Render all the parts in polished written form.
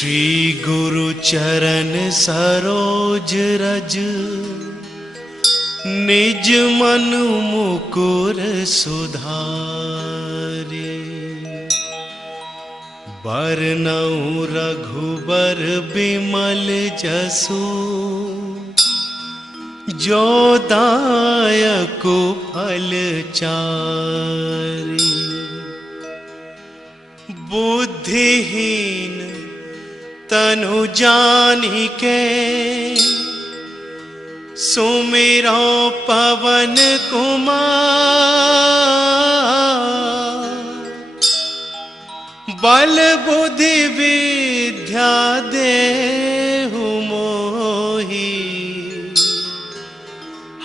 श्री गुरु चरण सरोज रज, निज मन मुकुर सुधारे। बरनउँ रघुबर बिमल जसु, जो दायक फल चारि। बुद्धिहीन तनु जानिके, सुमिरो पवन कुमार। बल बुद्धि विद्या देहु मोहि,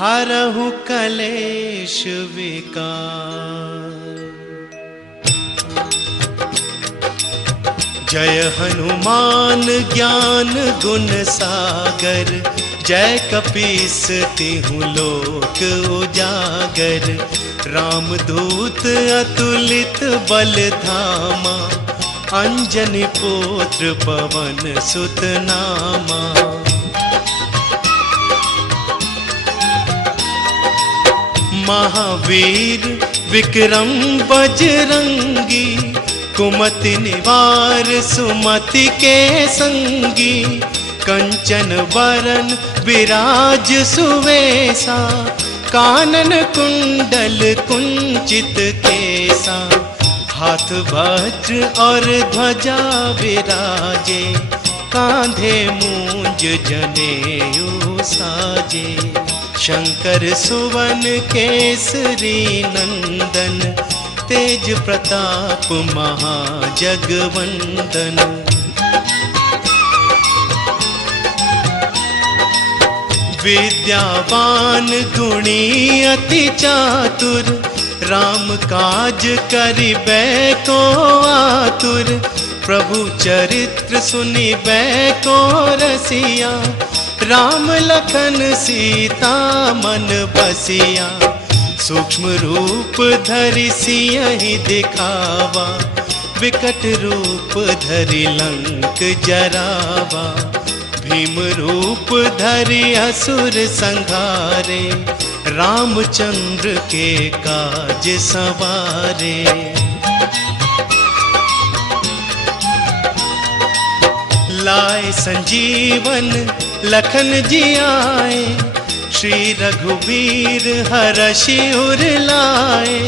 हरहु कलेश विकार। जय हनुमान ज्ञान गुण सागर, जय कपीस तिहु लोक उजागर। रामदूत अतुलित बल धामा, अंजनी पुत्र पवन सुत नामा। महावीर विक्रम बजरंगी, कुमति निवार सुमति के संगी। कंचन बरन विराज सुवेसा, कानन कुंडल कुंचित केसा। हाथ वज्र और ध्वजा विराजे, कांधे मूंज जनेऊ साजे। शंकर सुवन केसरी नंदन, तेज प्रताप महाजगवंदन। विद्यावान गुणी अति चातुर, राम काज करिबे को आतुर। प्रभु चरित्र सुनिबे को रसिया, राम लखन सीता मन बसिया। सूक्ष्म रूप धरि सियहि दिखावा, विकट रूप धरि लंक जरावा। भीम रूप धरि असुर संहारे, रामचंद्र के काज सवारे। लाए संजीवन लखन जी आए, श्री रघुवीर हरषि उर लाए।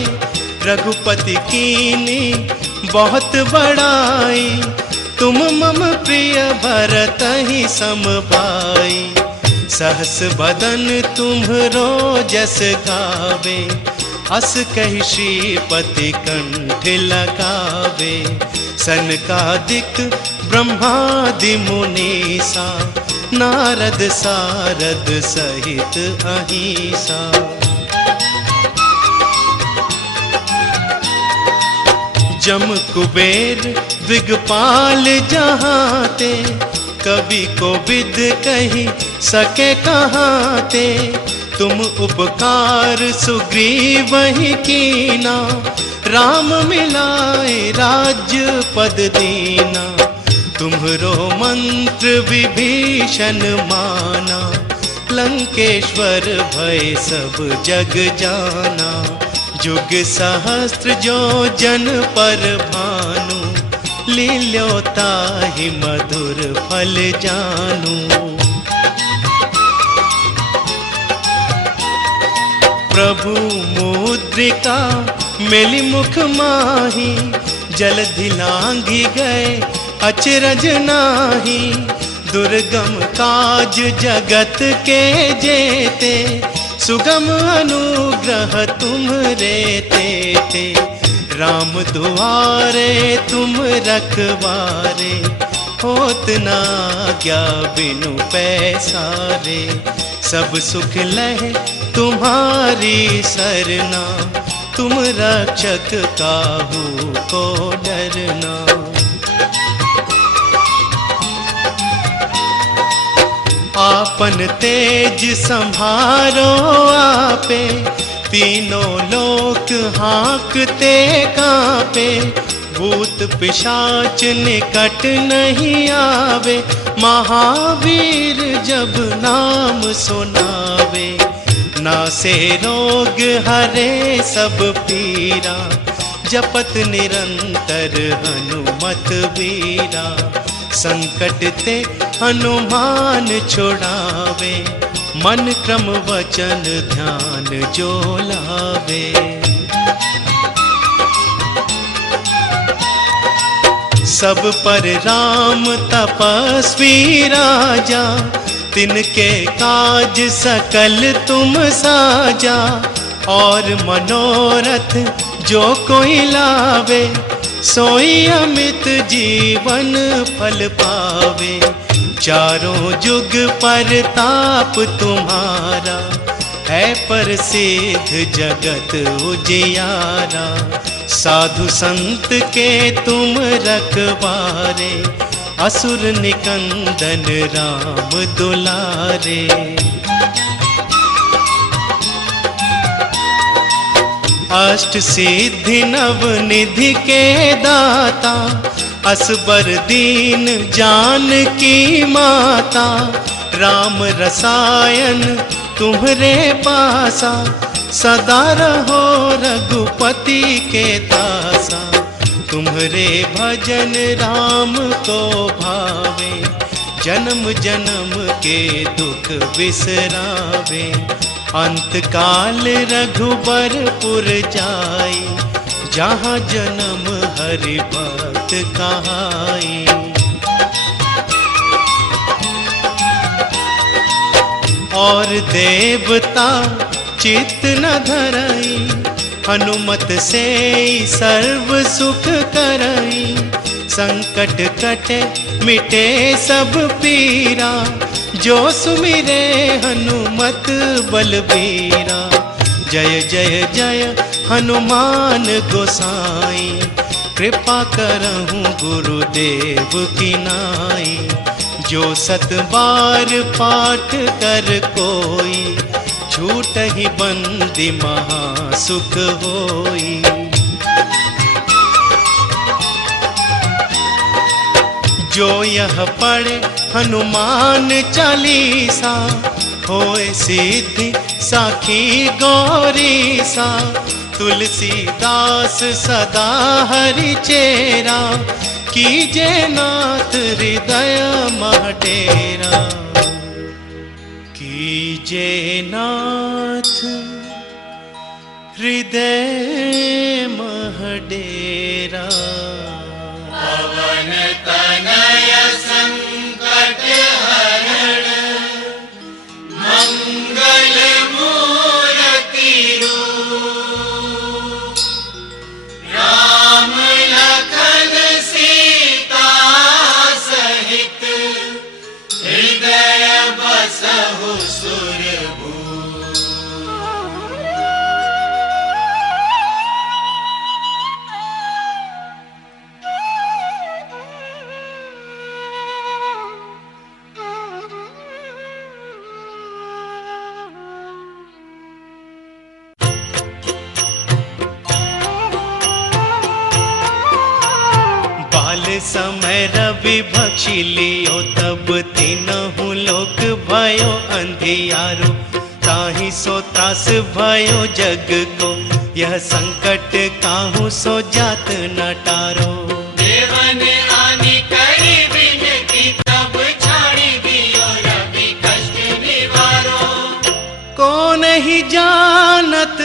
रघुपति कीनी बहुत बड़ाई, तुम मम प्रिय भरतहि सम भाई। सहस बदन तुम्हरो जस गावे, अस कहि श्रीपति कंठ लगावे। सनकादिक ब्रह्मादि मुनीसा, नारद सारद सहित अहिसा। जम कुबेर दिगपाल जहाते, कवि को विद कही सके कहाते। तुम उपकार सुग्रीवहि कीना, राम मिलाए राज्य पद दीना। तुम्हरो मंत्र विभीषण माना, लंकेश्वर भय सब जग जाना। जुग सहस्त्र जो जन पर भानु, लील्योताहि मधुर फल जानू। प्रभु मुद्रिका मेलि मुख माही, जलधि लांघि गए अचरज नाही। दुर्गम काज जगत के जेते, सुगम अनुग्रह तुम्हरे तेते। राम दुआरे तुम रखवारे, होत न आज्ञा बिनु पैसारे। सब सुख लहे तुम्हारी सरना, तुम रक्षक काहू को डरना। आपन तेज संभारो आपे, तीनों लोक हाँकते कांपे। भूत पिशाच निकट नहीं आवे, महावीर जब नाम सुनावे। नासे रोग हरे सब पीरा, जपत निरंतर हनुमत वीरा। संकट ते हनुमान छुड़ावे, मन क्रम वचन ध्यान जो लावे। सब पर राम तपस्वी राजा, तिनके काज सकल तुम साजा। और मनोरथ जो कोई लावे, सोई अमित जीवन फल पावे। चारों जुग परताप तुम्हारा, है प्रसिद्ध जगत उजियारा। साधु संत के तुम रखवारे, असुर निकंदन राम दुलारे। अष्ट सिद्धि नव निधि के दाता, असबर दीन जानकी माता। राम रसायन तुम्हरे पासा, सदा रहो रघुपति के दासा। तुम्हरे भजन राम को भावे, जन्म जन्म के दुख बिसरावे। अंत काल रघुबरपुर जाई, जहाँ जन्म हरि भक्त कहाई। और देवता चित्त न धरई, हनुमत से सर्व सुख करई। संकट कटे मिटे सब पीरा, जो सुमिरे हनुमत बलबीरा। जय जय जय हनुमान गोसाई, कृपा करहूँ गुरुदेव की नाई। जो सत बार पाठ कर कोई, छूट ही बंदी महासुख होई। जो यह पढ़े हनुमान चालीसा, होए सिद्धि साखी गौरीसा। तुलसीदास सदा हरि चेरा, कीजे नाथ हृदय मह डेरा। कीजे नाथ हृदय मह डेरा। पवन तनय संकट हरण, मंगल मूर्ति रूप। राम लखन सीता सहित, हृदय बसहु सुरभूप। समय रवि भक्षी लियो, तब तीनहु लोक भयो अंधियारो। ताहि सो त्रास भयो जग को, यह संकट काहू सो जात न टारो। देवन आनि करी विनती, तब छाड़ी दियो रवि कष्ट निवारो। कौन ही जानत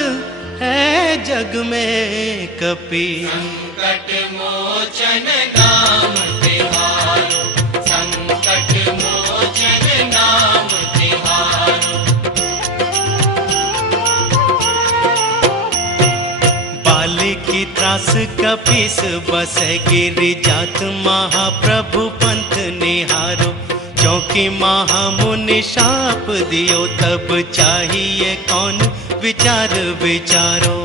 है जग में कपि, संकट मोचन नाम तिहारो। संकट मोचन नाम तिहारो। बाली की त्रास कपीस बसै, गिरि जात महाप्रभु पंथ निहारो। चौकी महामुनि शाप दियो, तब चाहिए कौन विचार विचारो।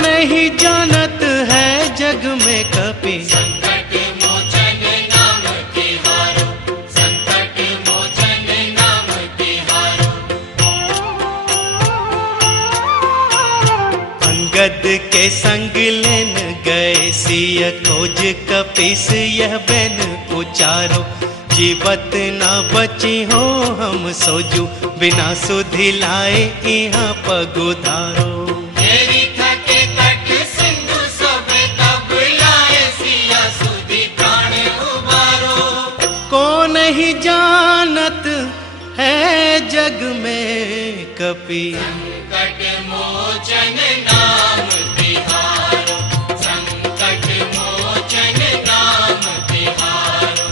नहीं जानत है जग में कपि, संकट मोचन नाम तिहारो। संकट मोचन नाम तिहारो। गद के संग लेन गए सिय खोज कपीस यह बैन उचारो। जीवत ना बची हो हम सोजू बिना सुधि लाए यहाँ पगुधारो। तेरी थके तट सिंधु सोबे तब लाए सिया सुधि प्राण उबारो। को नहीं जानत है जग में कपि संकट मोचन नाम तिहारो। संकट मोचन नाम तिहारो।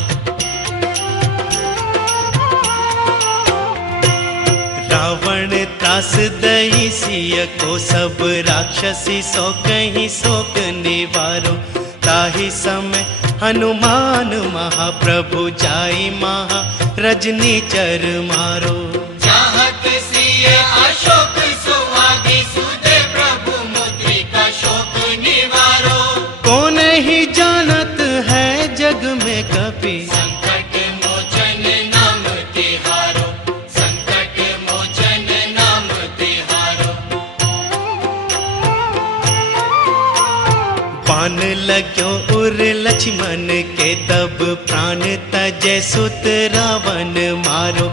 रावण त्रास दई सिय को सब राक्षसी सो कहीं शोक निवारो। ताहि समय हनुमान महाप्रभु जाई महा रजनी चर मारो। चाहत सिय अशोक सुहागी सुदे प्रभु मुद्रिका शोक निवारो। को नहीं जानत है जग में कपि संकट मोचन नाम तिहारो। संकट मोचन नाम तिहारो। पान लग्यो उर लक्ष्मण के तब प्राण तजय सुत रावण मारो।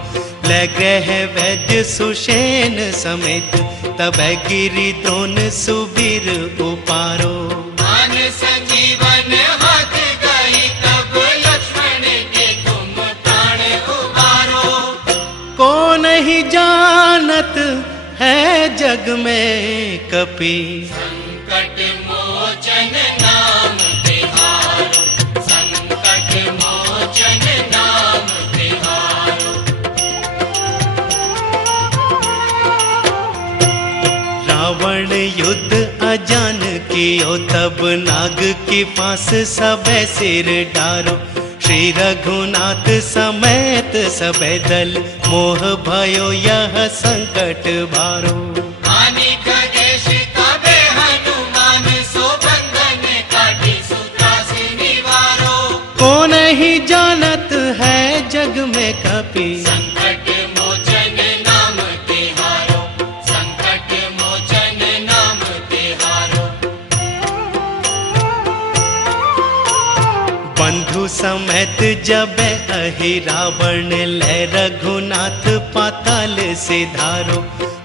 ले ग्रह वैद्य सुषेण समेत तब गिरि द्रोण सुबीर उपारो। मान संजीवन हाथ गई तब लक्ष्मण के तुम प्राण उबारो। को नहीं जानत है जग में कपि संकट मोचन नाम तिहारो। संकट मोचन नाम तिहारो। रावण युद्ध अजान कियो तब नाग की फांस सबे सिर डारो। श्री रघुनाथ समेत सबे दल मोह भयो यह संकट भारो। हानि खगेश तबे हनुमान सो बंधन काटी सूत्रास निवारो। को नहीं जानत है जग में कपि संकट मोचन नाम तिहारो। संकट मोचन नाम तिहारो। बंधु समेत जब अहि रावण ले रघुनाथ पाताल सिधारो।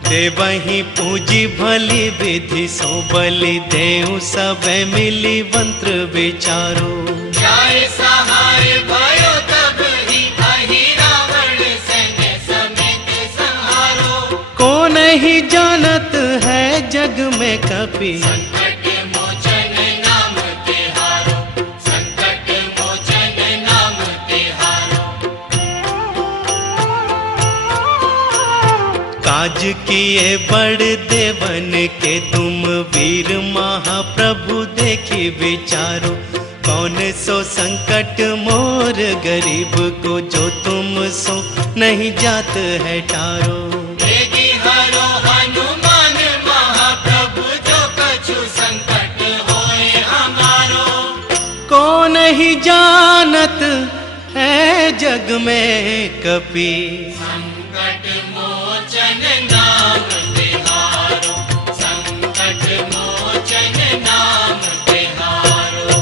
देवहि पूजी भली विधि सो बलि देउ सब मिली मंत्र विचारो। जाय सहाय भयो तब ही अहि रावण सैन्य समेत संहारो। को नहीं जानत है जग में कपि संकट मोचन नाम तिहारो। संकट मोचन नाम तिहारो। काज किए बड़ देवन के तुम वीर महाप्रभु देखी विचारो। कौन सो संकट मोर गरीब को जो तुम सो नहीं जात है टारो। वेगी हरो हनुमान महाप्रभु जो कछु संकट होए हमारो। को नहीं जानत है जग में कपि संकट मोचन नाम तिहारो। संकट मोचन नाम तिहारो।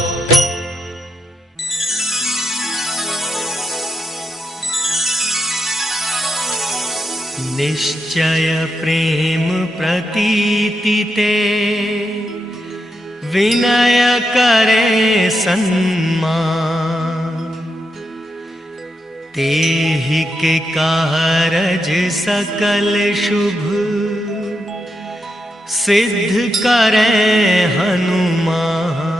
निश्चय प्रेम प्रतीति ते विनय करे सन्मान। तेहि के कारज सकल शुभ सिद्ध करे हनुमान।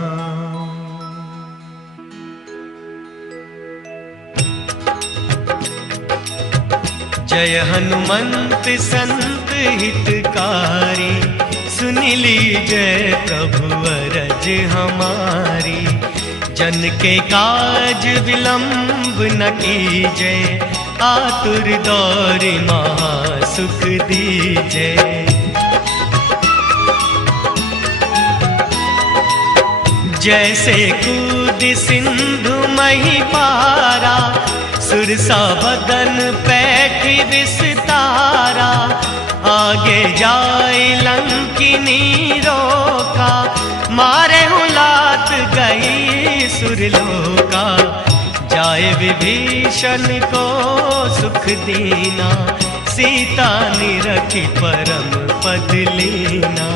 जय हनुमंत संत हितकारी, सुन लीजय प्रभु अरज हमारी। जन के काज विलंब न कीजय, आतुर दौरि महा सुख दीजय। जैसे कूद सिंधु मही पारा, सुरसा बदन पैठी विस्तारा। आगे जाय लंकिनी रोक, सुरलोका, जाए विभीषण को सुख दीना, सीता निरखी परम पद लीना।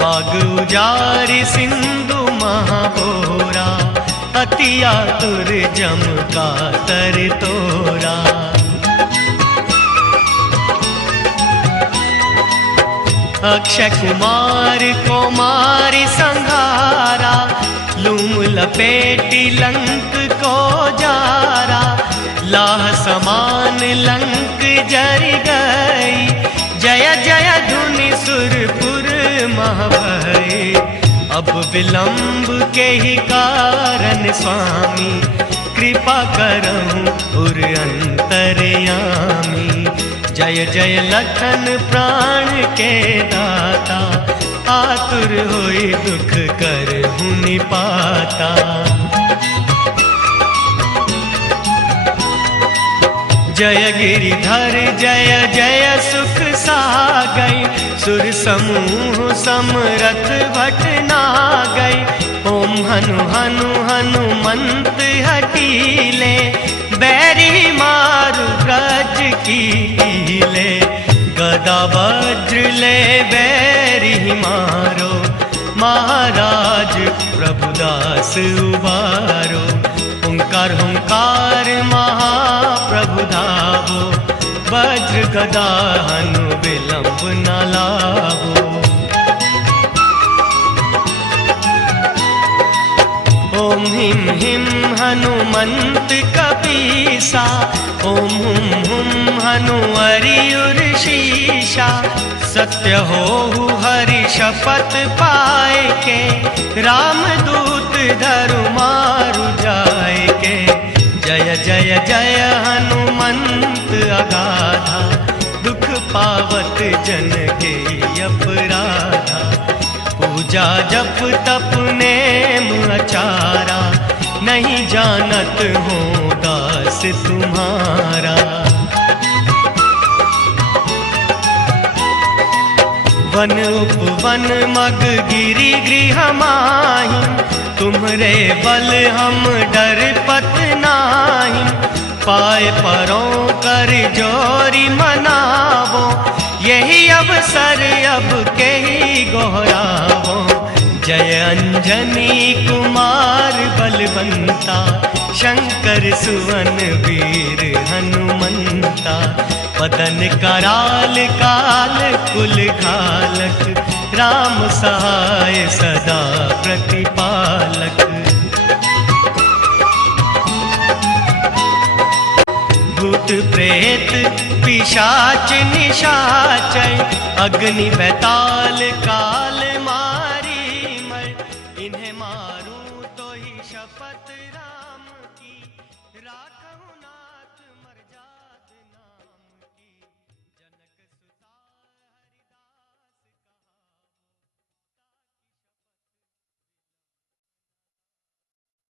बाग उजारि सिंधु महाबोरा, अति आतुर जम का तर तोरा। अक्षय कुमार को मारी संहारा, लूम लपेटी लंक को जारा। लाह समान लंक जर गई, जय जय धुनि सुरपुर मह भई। अब विलंब के ही कारण स्वामी, कृपा करहूँ उर अंतर्यामी। जय जय लखन प्राण के दाता, आतुर होई दुख करहूँ निपाता। जय गिरिधर जय जय सुख सागई, सुर समूह समरथ भट नागई। ओम हनु हनु हनुमंत हठीले, बैरी मारु ब्रज कीले। गदा वज्र ले बैरी मारो, महाराज प्रभुदास उबारो। ओंकार हुंकार महाप्रभु धावो, वज्र गदा हनु विलंब न लावो। ओम हिम हिम हनुमंत कपीसा, ओम हुम हुम हनु हरिउर शीशा। सत्य होहु हरि शपथ पाए के, राम दूत धरु मारु जाय के। जय जय जय हनुमंत अगाधा, दुख पावत जन के अपराधा। पूजा जप तप नेम अचारा, नहीं जानत हो दास तुम्हारा। वन उपवन मग गिरि गृह माहि, तुम्हरे बल हम डरपत नाही। पाए परों कर जोरी मनावो, यही अवसर अब के ही गोहरावो। जय अंजनी कुमार बलवंता, शंकर सुवन वीर हनुमंता। पदन कराल काल कुल घालक, राम सहाय सदा प्रतिपालक। भूत प्रेत पिशाच निशाचर, अग्नि बैताल काल मारी मर। इन्हें मारूं तो ही शपथ राम की, राखूं ना।